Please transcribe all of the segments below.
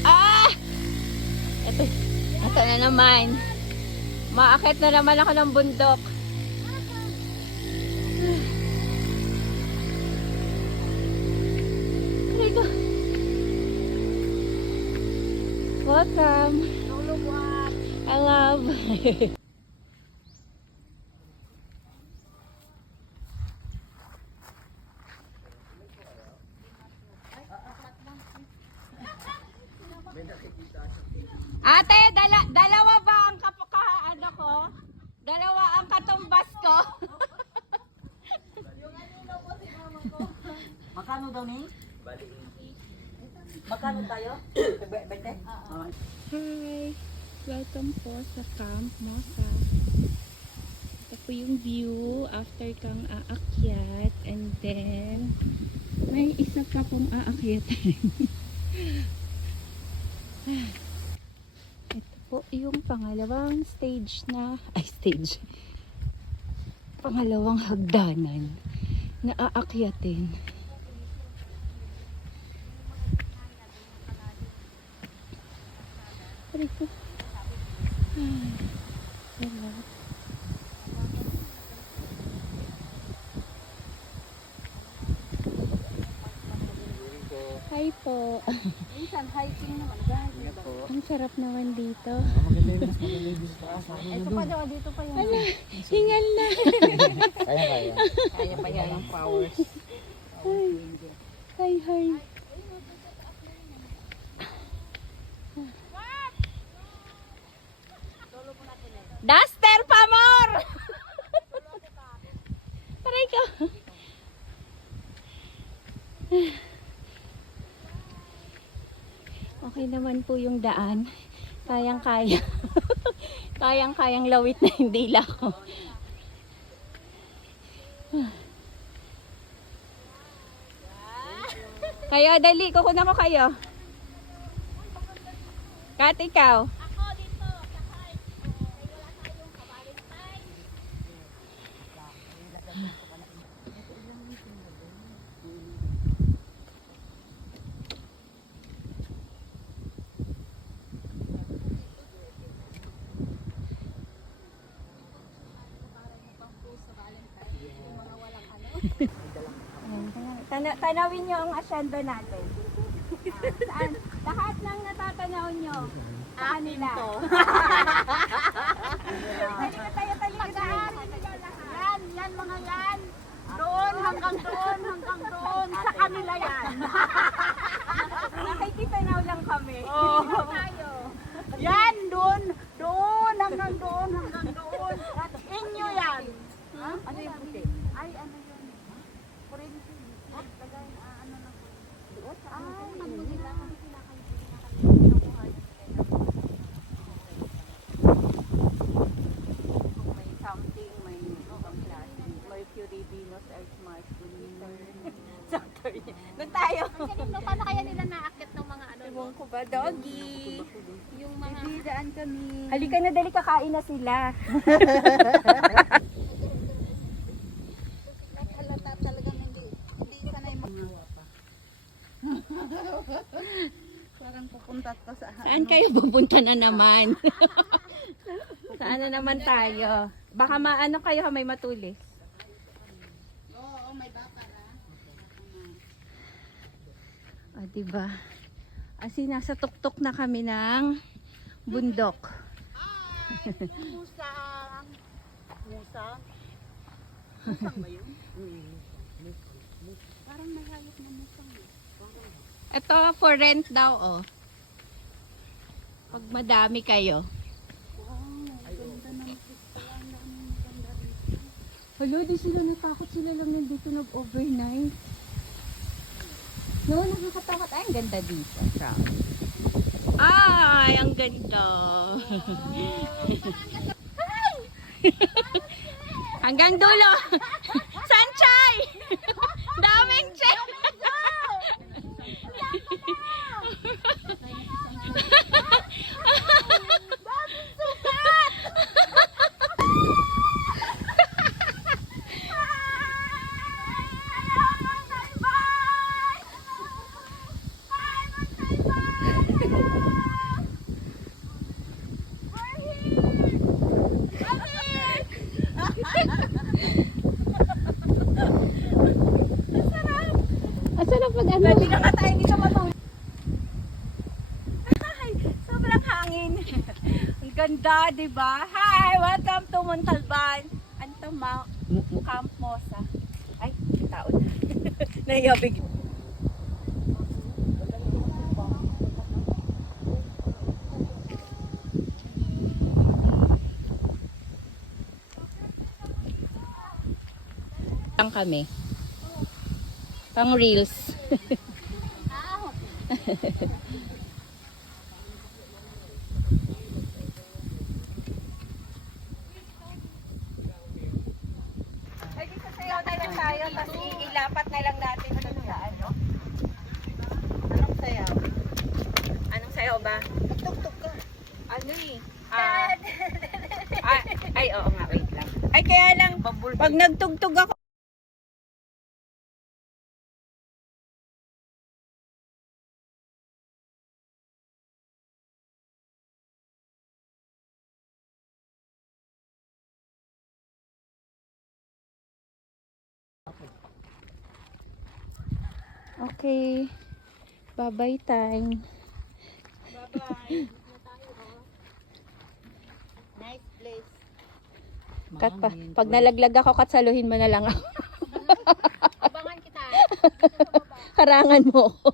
Ah! Ito na naman. Maakit na naman ako ng bundok. Aray ko. Welcome. I love. Ate, dalawa ba ang ano ko? Dalawa ang katumbas ko. Magkano daw ni? Magkano tayo? Bete? Hi! Welcome po sa Camp Mosa. Ito po yung view after kang aakyat, and then may isa pa pong aakyatan. Ito po yung pangalawang pangalawang hagdanan na aakyatin. Ito. Hello. Hi po. Minsan hiking naman guys. Ang sarap naman dito. Ito pa daw, dito pa yung... Ala, hingal na. Kaya. Kaya pa yan ang powers. Hi. Duster pa more! Aray ko. Okay naman po yung daan. Kayang-kaya. Kayang-kayang lawit na hindi lako. Kayo, dali. Kukunan ko kayo. Kat, ikaw. Tanawin nyo ang asyenda natin. Saan? Lahat ng natatanaw nyo. Kanila. Yan mga yan. Doon, hanggang doon. Sa kanila yan. Nakikitanaw lang kami. Yan, doon, hanggang doon. Inyo yan. Ano yung puti? Ay, ano yun? Kurinti. Lagay na ano na po. Ano nila? May something, may Mercury, Venus, Earth, Mars, Saturn. Doon tayo. Paano kaya nila naakyat ng mga ano? Ewan ko ba, doggy? Yung mga... Bibidaan kami. Halika na, dali, kakain na sila. Halata talagang hindi sanay Parang pupunta pa sa... Saan kayo pupunta na naman? Saan na naman tayo? Baka maano kayo, may matulis. Oo, may bakara. Diba? Asi nasa tuktok na kami ng bundok. Musang. Musang ba yun? Parang may hayop na musang. Ito for rent daw, oh. Pag madami kayo. Hello, di sila natakot, sila lang nandito nag-overnight. No, nakakatakot. Ay, ang ganda dito. Ay, ang ganda. Hanggang dulo. Sanchay! Daming chay! sarap pag ano. Hindi na nga tayo dito matulog. Ay, sobrang hangin. Ang ganda, di ba? Hi, welcome to Montalban. Antama, Camp Mosa. Ay, may tao na. Nayabig. Lang kami. Pang reels. Ay, di sasayaw na lang tayo, tapos ilapat na lang natin dun sa ano. Anong sayaw? Anong sayaw ba? Magtugtog ka. Ano eh? Ay, oo nga, wait lang. Ay, kaya lang, pag nagtugtog ako, Okay. Bye-bye time. bye-bye. Nice place. Kat pa. Pag nalaglag ako, katsaluhin mo na lang ako. Abangan kita. Harangan mo ako.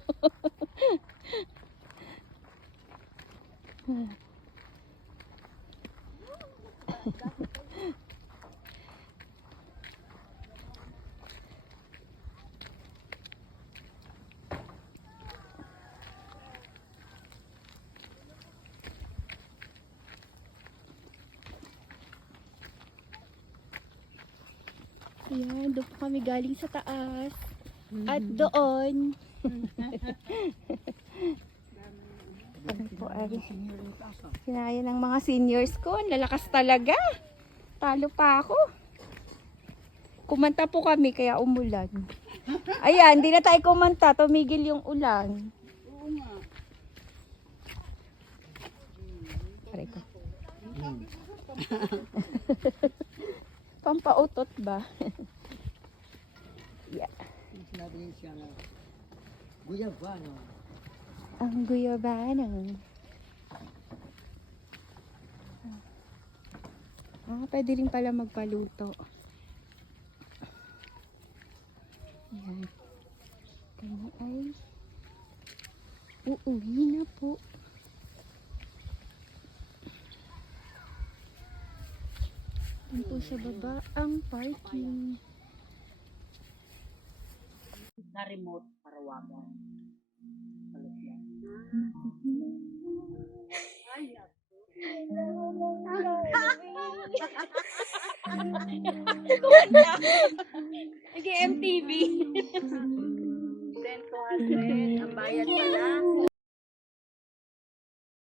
Ayan, doon po kami galing sa taas. At doon. Ano po ay kinaya ng mga seniors ko. Ang lalakas talaga. Talo pa ako. Kumanta po kami kaya umulan. Ayan, hindi na tayo kumanta. Tumigil yung ulan. Oo nga. Aray ko. Pampautot ba? Yeah. Sinabi niya siya na guyabano. Ang guyabano. Pwede rin pala magpaluto. Ayan. Kami ay uuwi na po. Doon po sa baba ang parking. Na remote parawagan. Nag-MTV. Then 200, ang bayad pala.